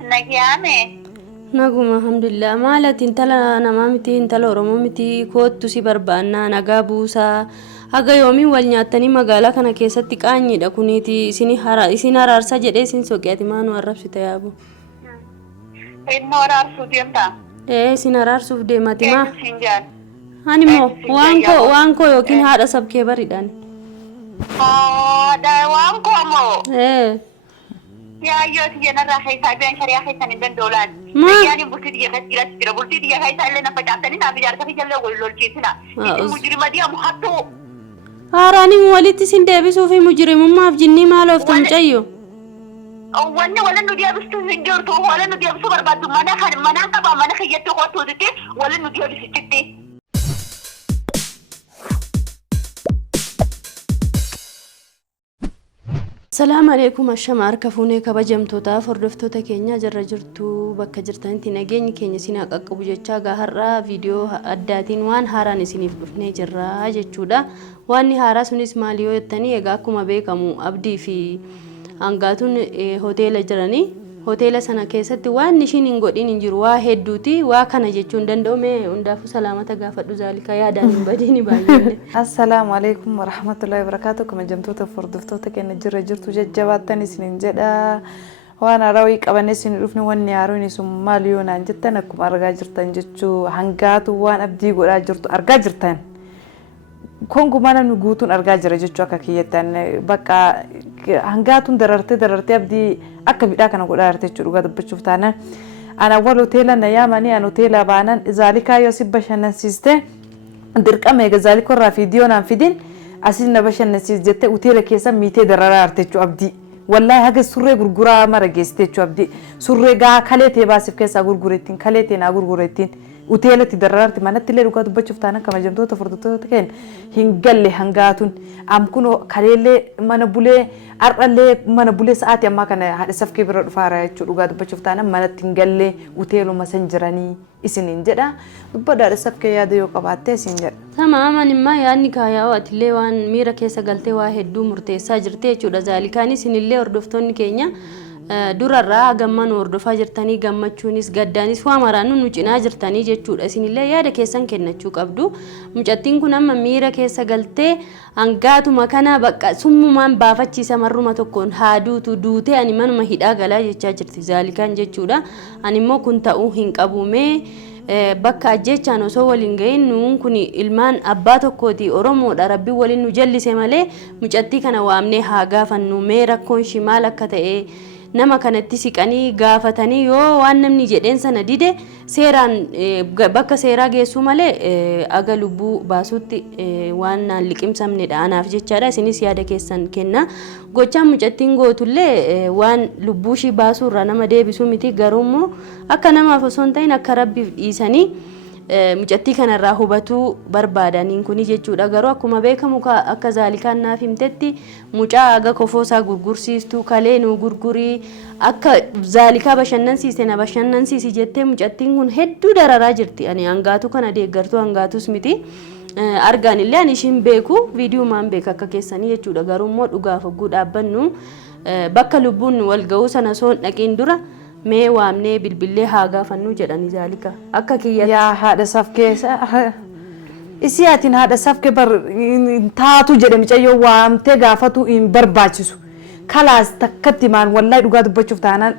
Nagiyame. Naguma alhamdulillah maalat intala namaa miti intala oromoo miti koottu si barbaannaa nagaa buusaa haga yoomii wal nyaatanii magaalaa kana keessatti qaanyiidha kuniiti isin araarsa jedhee isin soqeeti maanu arrabsite yaabu. Inni araarsuuf deemta? Isin araarsuuf deemati maa? Eenyu siin jaan? Animmoo waan koo yookiin haadha sabkee baridhaan. Waan koo moo? Yaayyooti jenarraa keessaa biyan shari'aa keessan hin dandoolaan. Yaani bultii biyya keessa jiraachuu jira. Bultii biyya keessa illee nafa caasanii naaf ijaarsa fi jallee wal lolchiisina. Isin mujirima diyamu hattuu. Haaraanii walitti isin deebisuu fi mujrimummaaf jinnii maal ooftan mucayyo? Wanni wala nu deebistuu hin jirtu. Wala nu deebisuu barbaaddu mana qabaa mana kiyyatti kootuu ditti wala nu deebisichitti. Assalamu alaikum ashama harka fuunee kabajamtoota hordoftoota keenya jirra jirtu bakka jirtanitti nageenyi keenya isin qaqqabu jechaa har'a viidiyoo addaatiin waan haaraan isiniif dhufnee jirra jechuudha. Waan haaraa sunis maal yoo jettanii egaa akkuma beekamu Abdii fi Hangaatuun hoteela jiranii hoteela sana keessatti waan ishiin hin godhin hin jiru waa hedduuti waa kana jechuun danda'ume hundaafuu salaamata gaafadhu zaalika yaadaan hin badini baay'ee. Assalamu alaikum warahmatullahi wabarakatuh. Kabajamtoota hordoftoota keenya jirra jirtu jajjabaattan isinin jedha. Waan haarawii qabanne isin dhufne wanni haaroon sun maal yoo naan jettan akkuma argaa jirtan jechuu Hangaatu waan Abdii godhaa jirtu argaa jirtan. Kongumana nu guutuun argaa jira jechuu akka kiyyattan bakka Hangaatuun darartee Abdii akka bidhaa kana godhaa jirti jechuu dhugaa dubbachuuf taanaan ana wal hoteela na yaamanii an hoteela baanan zaalikaa yoo si bashannansiiste dirqama eega zaalikoo irraa viidiyoo naan fidin asin na bashannansiis jettee hoteela keessa miitee dararaa jirti jechuu Abdii wallahi haga surree gurguraa mara geessite jechuu Abdii surree gaa kaleetee baasiif keessaa gurgureettiin kaleetee naa gurgureettiin hoteelatti dararaarti manatti illee dhugaa dubbachuuf taanaan kabajamtoota hordoftoota keenya hin galle Hangaatuun amkunoo kaleellee mana bulee ar'allee mana bulee sa'aatii ammaa kana haadha safkee bira dhufaara jechuudha dhugaa dubbachuuf taanaan manatti hin galle hoteeluma san jiranii isiniin jedha dubbadha haadha safkee yaada yoo qabaatte isin jedha. Sama amanimmaa yaadni kaayaa atillee waan miira keessa galtee waa hedduu murteessaa jirte jechuudha zaalikaanis isinillee hordoftoonni keenya. Durarraa gamman hordofaa jirtanii gammachuunis gaddaanis waa maraan nu cinaa jirtanii jechuudha isinillee yaada keessan kennachuu qabdu mucattiin kun amma miira keessa galtee Hangaatuma kana bakka summumaan baafachiisa marruma tokkoon haaduutu duutee ani manuma hidhaa galaa jechaa jirti zaalikaan jechuudha ani immoo kun ta'uu hin qabumee bakka ajjechaan osoo waliin gahin nuun kun ilmaan abbaa tokkooti Oromoodha rabbi waliin nu jallise malee mucattii kana waamnee haa gaafannu mee rakkoon shi maal akka ta'e nama kanatti siqanii gaafatanii yoo waan namni jedheen sana dide seeraan bakka seeraa geessuu malee aga lubbuu baasutti waan naan liqimsamnedha anaaf jechaadha isinis yaada keessan kenna gochaan mucattiin gootullee waan lubbuu shi baasuurra nama deebisuu miti garuummoo akka namaaf osoo hin ta'in akka rabbiif dhiisanii mucattii kanarraa hubatuu barbaadaniin kuni jechuudha garuu akkuma beekamu akka zaalikaan naaf himtetti mucaa aga kofoosaa gurgursiistuu kalee nu gurgurii akka zaalikaa bashannansiiste na bashannansiisi jettee mucattiin kun hedduu dararaa jirti ani Hangaatu kana deeggartuu Hangaatus miti argaan illee ani ishiin beeku viidiyoomaan beeka akka keessanii jechuudha garuu immoo dhugaaf hogguu dhaabbannu bakka lubbuun wal ga'uu sana soon dhaqiin dura mee waamnee bilbilee haa gaafannu jedhani zaalika akka kiyyatti yaa haadha safkee isiyaatiin haadha safkee taatu jedhe mucayyoo waamtee gaafatu hin barbaachisu kalaas takkatti maan wallahi dhugaa dubbachuuf taanaan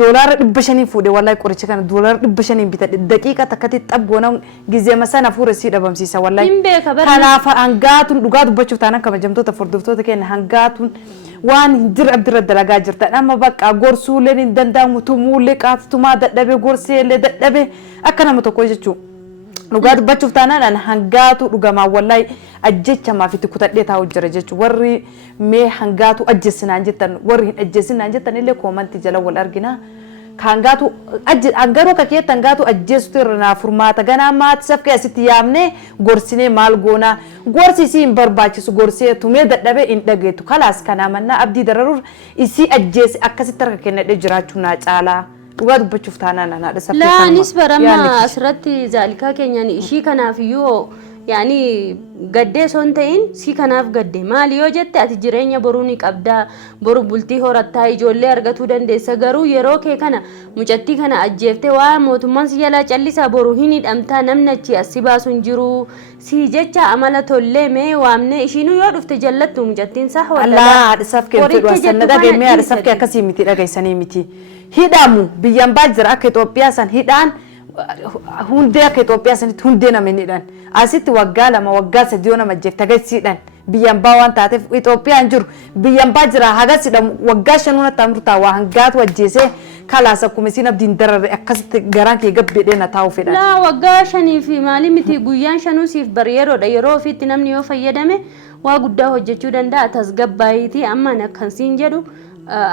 doolaara 500 fuudhe wallahi qoricha kana doolaara 500 bitadhe daqiiqa takkatti xabgoona gizee masana fuure si dhabamsiisa wallahi kanaaf Hangaatuun dhugaa dubbachuuf taanaan kabajamtoota hordoftoota keenya Hangaatuun waan dir abdirra dalagaa jirta amma bakka gorsuuleen hin danda'amu tumuulee qaaftumaa dadhabee gorseelee dadhabee akka nama tokko jechuudha. Dhugaa dubbachuuf taanaan Hangaatu dhugamaa wallahi ajjechamaa fi kutadhee taa'u jira jechuudha warri mee Hangaatu ajjeesinaan jettan warri hin ajjeesinaan jettan illee koomantii jala wal argina. Hangaatu garuu kakkeetti Hangaatu ajjeesutu irra naa furmaata ganaa maati safkee asitti yaamne gorsinee maal goona gorsi isii hin barbaachisu gorsee tumee dadhabee hin dhageetu kalaas kanaa mannaa Abdii dararuur isii ajjeese akkasitti harka kennadhee jiraachuu naa caalaa dhugaa dubbachuuf taanaan haadha safkee laanis barama asirratti zaalikaa keenyaan ishii kanaaf iyyuu يعني gaddee son ta'in si kanaaf gadde maali yoo jette ati jireenya boruu ni qabda boru bultii horattaa ijoollee argatuu dandeessa garuu yeroo kee kana mucattii kana ajjeefte waa mootummaan si jalaa callisaa boru hin hidhamtaa namni achi as si baasu hin jiru si jecha amala tollee mee waamne ishiinuu yoo dhufte jallattu mucattiin saa Allah haadhisaaf kee fedhu asanna dhagee haadhisaaf kee akkasii miti dhagaysanii miti hidhamu biyyan baajira akka Itoophiyaa san hidhaan hundee akka Itoophiyaa sanitti hundee namaniidhaan asitti waggaa lama waggaa sadii nama jeefte agarsiidhaan biyyan baa waan taateef Itoophiyaan jiru biyyan baa jira agarsiidhaan waggaa shanuun attamurtaa waa hangaatu wajjeesee kalaasa akkuma isin abdiin dararre akkasitti garaan kee gabbedhee na taa'u fedhan. Laa waggaa shanii fi maali miti guyyaan shanuu siif bariyeroodha yeroo ofiitti namni yoo fayyadame waa guddaa hojjechuu danda'a tasgabbaayitii amma akkan siin jedhu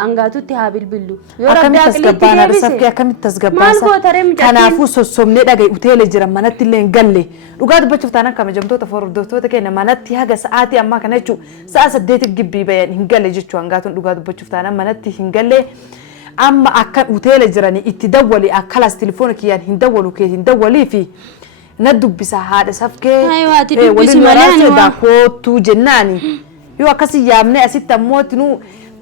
angaatutti haa bilbillu yoo rabbi aqliitti deebise akkamitti tasgabbaasa kanaafuu sossomnee dhagay uteele jira manatti illee hin galle dhugaa dubbachuuf taanaan kabajamtoota hordoftoota keenya manatti haga sa'aatii ammaa kana jechuun sa'a 8 gibbii bayan hin galle jechuun angaatuun dhugaa dubbachuuf taanaan manatti hin galle amma akka uteele jiranii itti dawwali akkalas telefoona kiyyaan hin dawwalu kee hin dawwalii fi na dubbisa haadha safkee dubbisi malee kootu jennaani yoo akkasii yaamne asitti ammoo tinuu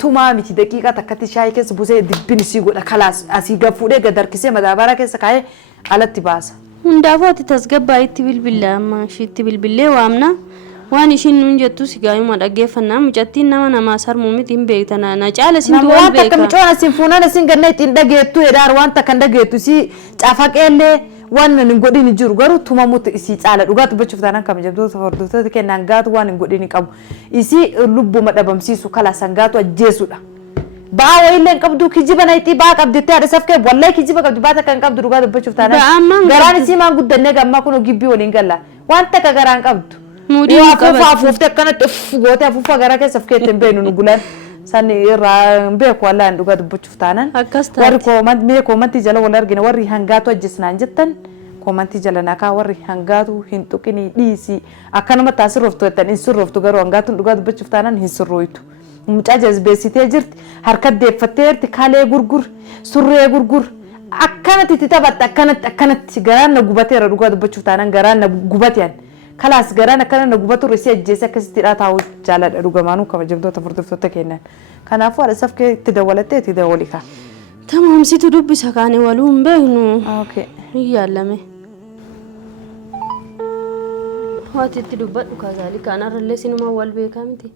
tuma miti daqiiqa takkatti shaayii keessa busee dibbin isii godha kalaas asii gafuudhee gad harkisee madaabara keessa kaa'ee alatti baasa. Hundaafuu ati tasgabbaayitti bilbilla amma ishiitti bilbillee waamna waan ishiin nuun jettu si gaayuma dhaggeeffannaa mucattiin namaa sarmuu miti hin beektan na caala isin duwwaa beeka. Waan takka micoona isin fuunaan isin ganna ittiin dhageettu edaan waan takka hin dhageettu si cafaqeellee waan hin godhin jiru garuu tumamutti isii caala dhugaa dubbachuuf taanaan kabajamtoota hordoftoota kennaan gaatu waan hin godhin qabu isii lubbuma dhabamsiisu kala sangaatu ajjeesudha baa wayillee hin qabdu kijiba nayti baa qabdette haadha safkee wallahi kijiba qabdu baa takka hin qabdu dhugaa dubbachuuf taanaan garaan isii maan guddannee gammaa kun gibbii waliin galla waan takka garaan qabdu yoo afuufa akkanatti goote afuufa garaa keessa fkeetti hin beenu nu gulan sani irraa beeku wallaan dhugaa dubbachuuf taanaan warri koomantii jala wal argina warri hangaatu ajjisnaan jettan koomantii jala nakaa warri hangaatu hin tuqini dhiisi akkanuma taasirroftu jettan hin sirroftu garuu hangaatuun dhugaa dubbachuuf taanaan hin sirrooytu mucaa jazbeessitee jirti harka deeffatteerti kalee gurgur surree gurgur akkanatti taphatta akkanatti garaan na gubateera dhugaa dubbachuuf taanaan garaan na gubatean kalaas garaan akkana na gubatu risi ajjeese akkasitti taa'u jaaladha dhugamaanuu kabajamtoota hordoftoota keenyan kanaafuu haadha safkee itti dawwalattee itti dawwalika tamaamsitu dubbisa kaane waluu hin beeknu okay yaallame waati itti dubbadhu kaazaalii kaanarrallee sinuma wal beekaa miti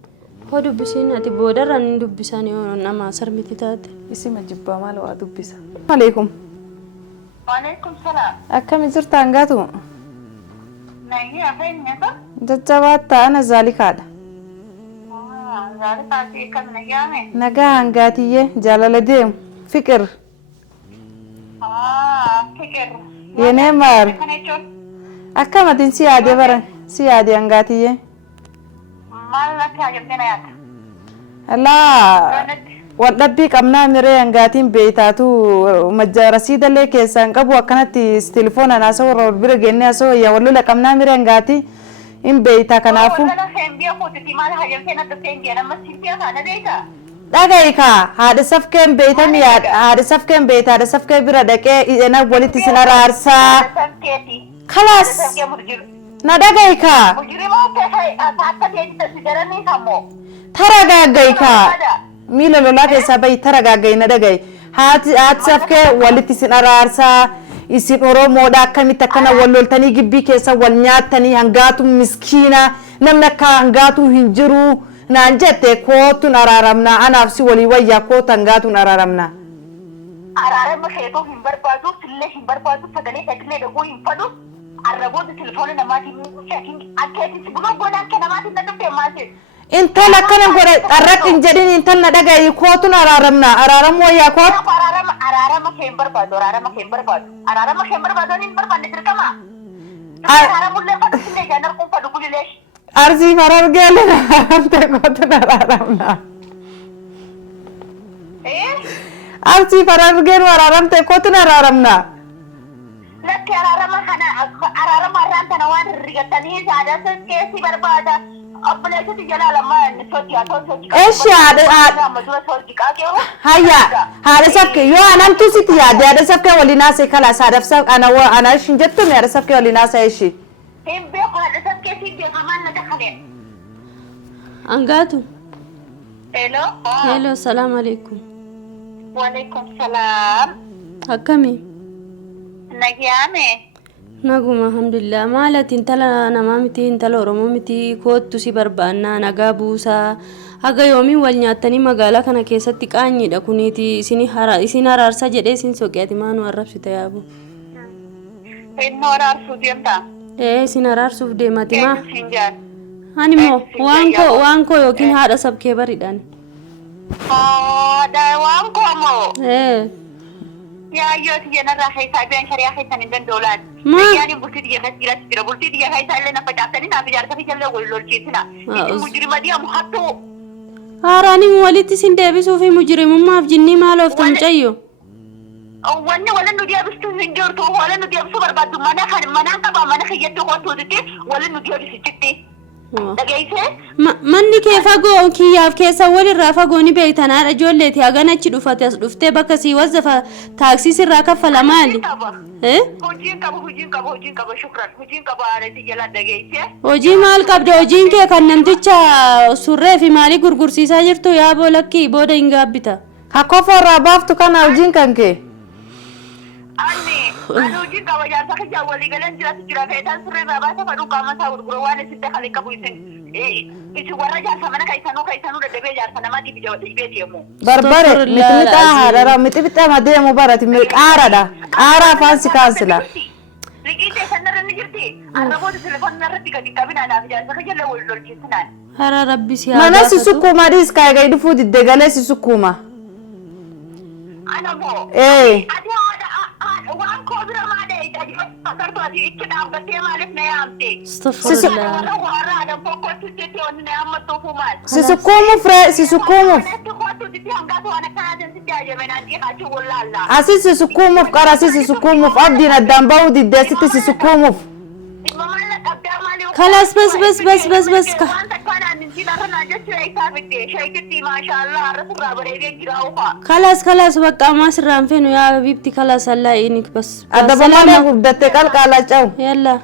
hoo dubbisiin ati boodarraan hin dubbisan yoo nama sarmiti taate isima jibbaa maal waa dubbisa maaleykum waaleykum salaam akkami jirta hangaatu Naya, apa ini apa? Jajjabaata ana zaalikaadha. Zaalikaati kam nagaame? Nagaa hangaatiyye jaalala deemu fikir. Fikir. Yenee maar. Akkamatiin si yaade bara si yaade hangaatiyye. Maal natti hajabdina yaata? Allaa wadhabbii qabnaa miree hangaatiin beeytaatu rasiidallee keessaan qabu akkanatti telefoona naasoo warra wal bira geennee asoo yaa wallola qabnaa miree hangaati hin beeytaa kanaafu. Dhagaika haadha safkeen beeytami haadha safkeen beeyta haadha safkee bira dhaqee ina walitti sin araarsaa. Kalaas na dhagaika. Taragaagaika. Mila lola keessa bayi taragaagay na dhagay haati safkee walitti sin araarsaa isin oromoodha akkamitti akkana wal loltanii gibbii keessa wal nyaatanii hangaatu miskiina namni akka hangaatu hin jiru naan jette kootuun araaramna anaaf si walii wayyaa koota hangaatuun araaramna. Araarama sheekoo hin barbaadu sillee hin barbaadu sagalee sagalee dhaguu hin fadhu arraboota telefoona namaatiin akkeetis buloo goonaan kee namaatiin na dhufe maasee. Intal akkana godhe arraqin jedhin intal na dhagayi kootun araaramu wayyaa koot araarama keen barbaadu hin barbaanne dirqama araaramullee fadhusillee jaanar kun fadhu gulilee arsii farargeelle araaramte kootun araaramna arsii farargeenu araaramte kootun araaramna lakki araarama arraan tana waan hirrigatanii saadasa keessi barbaada Abbalati jala lama nisoti atonso. Haya, hada sabke yo anan tu siti ya, ada sabke walina se kala sadaf sab ana shinjattu me ada sabke walina se ishi. هم بيقوا هذا سبكي في بيقوا ما ندخلين Angaatu. hello Hello, salaam alaikum. وعليكم السلام Akkami? نجيامي Naguma alhamdulillah. Maalati intala namaa miti intala Oromoo miti kootu si barbaannaa nagaa buusaa. Haga yoomiin wal nyaattanii magaalaa kana keessatti qaanyiidha kuniiti isin haraarsa jedhee isin soqeeti maanu arrabsita yaabu. إنه رأسه ديمتا Isin haraarsuuf deemati maa? سنجان Ani moo waan koo yookiin haadha sabkee baridhaan. دايوان كومو Eh. يا أيوة تيجينا راحي سايبين شريعة خيسان إندن دولان ما؟ يعني بلتي دي خسيرة تجرى بلتي دي خيسان لنا فتعتني نابجار كفي جلو ولول جيتنا مجرمة دي محطو Haaraani walitti sin deebisuu fi mujrimummaaf jinnii maal ooftan cayyo? wanni wala nu deebistu hin jirtu wala nu deebisu barbaaddu mana qaba mana kiyyattu kootu dite wala nu deebisu citti dhageesse Manni kee fagoo kiyyaaf keessa walirraa fagoo ni beeytanaadha ijoolleeti hagana achi dhufate as dhuftee bakka sii wazzafa taaksii sirraa kaffala maali? hojiin qaba shukran hojiin qaba haadhati jala dhageesse Hojii maal qabda hojiin kee kan namticha surree fi maalii gurgursiisaa jirtu yaaboo lakkii booda hin gaabbita. Hakkoforraa baaftu kana hojiin kan kee. ani hojiin qaba jaarsa kiyyaa walii galan jira feetaan surree baabaasa fadhuu qaama isaa gurgura waan isin dakale qabu isin warra jaarsa mana kaisanuu dadhabee jaarsa namaatiif dhibee deemu. Barbare mixmixaa haadhara mixmixaa deemu barati qaaraadha qaara afaan si kaasila. Liqii teessanirra ni jirti arraboota telefoonii irratti gadi qabinaadhaaf jaarsa kiyyaa wal lolchiisinaan. Hara rabbi si Mana si sukkuma dhiis kaaygaa dhufuu didde galee si sukkuma. Ana moo. Ati waan koo bira maadee akartuu ati itti dhaabbattee maaliif na yaamte? Astaghfirullah. Warra adam bokkootti jettee wanni na yaammatuufu maal? Si sukkumuuf ree si sukkumuuf. Asi si sukkumuuf qara si sukkumuuf abdiin addaan bahuu diddee sitti si sukkumuuf. Kalas bas. Kalas bakka ammaa sirraan feenu yaa bibti kalas allaa inik bas. Adda bamalee guddattee qalqaalaa cawu. Yalla.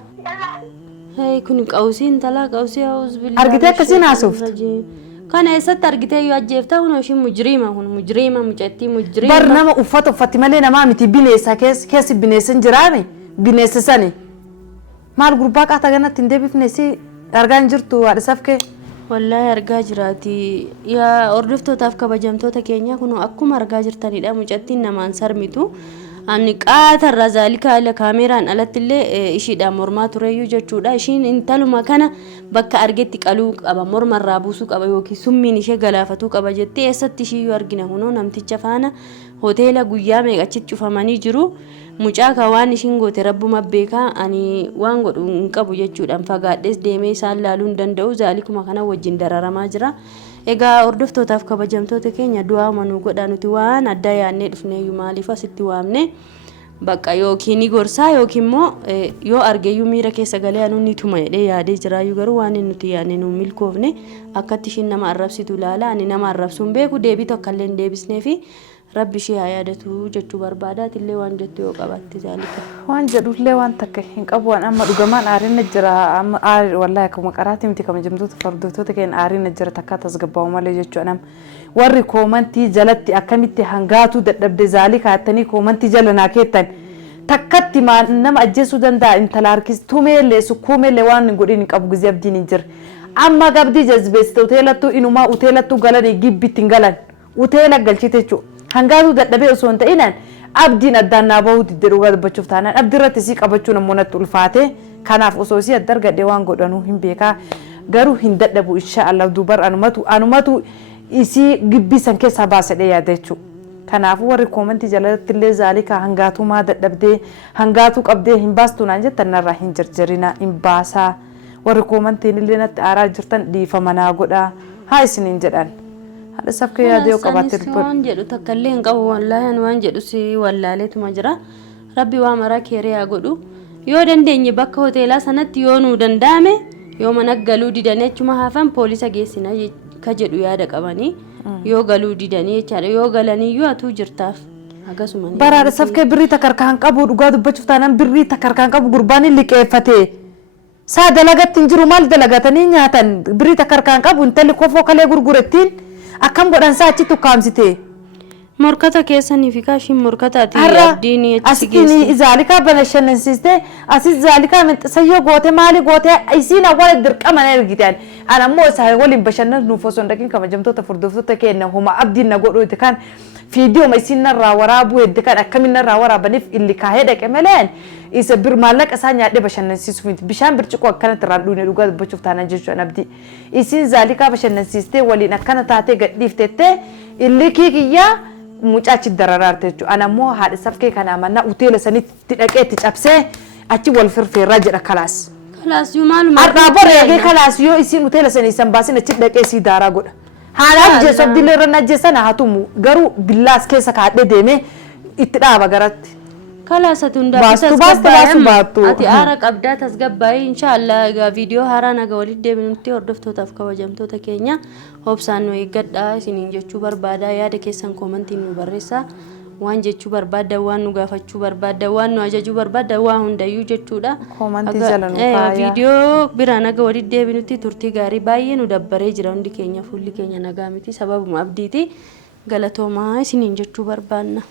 Hey kun qawsii intala qawsii haus bilaa. Argitee akkasiin haasoftu. Kana eessatti argitee yoo ajjeeftaa kun ishiin mujriima mucattii mujriima. Bar nama uffata uffatti malee namaa miti bineensa keessi bineensa hin jiraane bineensa sani. Maal gurbaa qaataa ganatti hin deebifne si argaa hin jirtu haadha safkee. Wallahi argaa jiraati yaa hordoftootaaf kabajamtoota keenya kun akkuma argaa jirtanidha mucattiin namaan sarmitu ani qaatarra zaalika ala kaameraan alatti illee ishiidhaan mormaa tureeyyuu jechuudha ishiin intaluma kana bakka argetti qaluu qaba mormarraa buusuu qaba yookiin summiin ishee galaafatuu qaba jettee eessatti ishiiyyuu argina kunoo namticha faana hoteela guyyaa meeqachitti cufamanii jiru mucaa ka waan ishiin goote rabbuma beekaa ani waan godhu hin qabu jechuudhaan fagaadhees deemee isaan laaluu hin danda'u zaalikuma kana wajjin dararamaa jira. Egaa hordoftootaaf kabajamtoota keenya du'aa manuu godhaa nuti waan adda yaannee dhufneeyyuu maaliif asitti waamne bakka yookiin ni gorsaa yookiin immoo yoo argeeyyuu miira keessa galee anu ni tuma jedhee yaadee jiraayyuu garuu waan nuti yaadne nu milkoofne akkatti ishiin nama arrabsitu ilaala ani nama arrabsuun beeku deebii tokko illee hin deebisneefi rabbi ishee haa yaadatu jechuu barbaadaati illee waan jettu yoo qabatte zaalika. Waan jedhullee waan takka hin qabu waan amma dhugamaan aariin jira amma wallahi akkuma qaraati miti kabajamtoota fardootoota keenya aariin jira takka tasgabbaa'u malee jechuudha warri koomantii jalatti akkamitti hangaatu dadhabde zaalika hattanii koomantii jala naa keettan takkatti nama ajjeesuu danda'a intala harkis tumeellee sukkuumeellee waan hin godhin hin qabu gizee abdiin hin jirre amma gabdii jazbeessite uteelattuu inumaa uteelattuu galanii gibbitti hin galan uteela galchite jechuudha. Hangaatu dadhabee osoo hin ta'inaan abdiin addaan naa bahuu didde dhugaa dubbachuuf taanaan abdii irratti sii qabachuun ammoo natti ulfaate kanaaf osoo sii adda argadhee waan godhanuu hin beekaa garuu hin dadhabu inshaallah duubar anumatu isii gibbii san keessaa baasadhee yaada jechuudha. Kanaafuu warri koomantii jalatti illee zaalika hangaatuu maa dadhabdee hangaatuu qabdee hin baastu naan jettan narraa hin jarjarina hin baasaa warri koomantiin illee natti aaraa jirtan dhiifama naa godhaa haa isiniin jedhan. Ada sabke yaade yo qabatte dubbat waan jedhu takkallee hin qabu wallahi waan jedhu si wallaaleetuma jira rabbi waa mara keere yaa godhu yoo dandeenye bakka hoteelaa sanatti yoo nu danda'ame yoo mana galuu didanii achuma hafan poolisa geessina ka jedhu yaada qabanii yoo galuu didanii jechaadha yoo galanii yoo atuu jirtaaf akkasuma baraada safke birrii takarkaan qabu dhugaa dubbachuuf taanaan birrii takarkaan qabu gurbaan liqeeffate saa dalagatti hin jiru maal dalagatanii nyaatan birii takkarkaan qabu intalli kofoo kalee gurgurattiin akkam godhan saa achi tukkaamsite morkata keessanii fi kaashin morkataati abdiin asitini zaalika banashannansiiste asis zaalika minxisayyoo goote maali goote isiin awwala dirqama na ergitaan anammoo isaa waliin bashannan nuuf osoo hin dhaqin kabajamtoota furdooftota kenna homa abdiin na godhu itti kan fiidiyoo isiin narraa waraabuu hedde kan akkamiin narraa waraabaniif illi kaahee dhaqe maleen isa bir maallaqa isaa nyaadhee bashannansiisuuf miti bishaan birciqoo akkanatti irraan dhuunee dhugaa dubbachuuf taanaan jechuudha abdii isiin zaalika bashannansiistee waliin akkana taatee gadhiiftettee illi kiikiyyaa mucaachi dararaarte jechuudha anammoo haadha safkee kana manna hoteela sanitti dhaqee itti cabsee achi wal firfeerraa jedha kalaas maaluma arraa boreegee kalaas yoo isiin hoteela sanii san baasin achi dhaqee sii daaraa godha haala ajjeesu abdiillee irra najjeessana haa tumu garuu billaas keessa kaadhee deemee itti dhaaba garatti kalaasatu baattu ati aara qabdaa tasgabbaa'ee inshaallah egaa viidiyoo haaraa naga walitti deebinutti hordoftootaaf kabajamtoota keenya hobsaan nu eeggadhaa isiniin jechuu barbaada yaada keessan koomantiin nu barreessaa waan jechuu barbaadda waan nu gaafachuu barbaadda waan nu ajajuu barbaadda waan hundayyuu jechuudha koomantii jala nu kaaya viidiyoo bira naga walitti deebinutti turtii gaarii baay'ee nu dabbaree jira hundi keenya fuulli keenya nagaa miti sababuma abdiiti galatoomaa isiniin jechuu barbaanna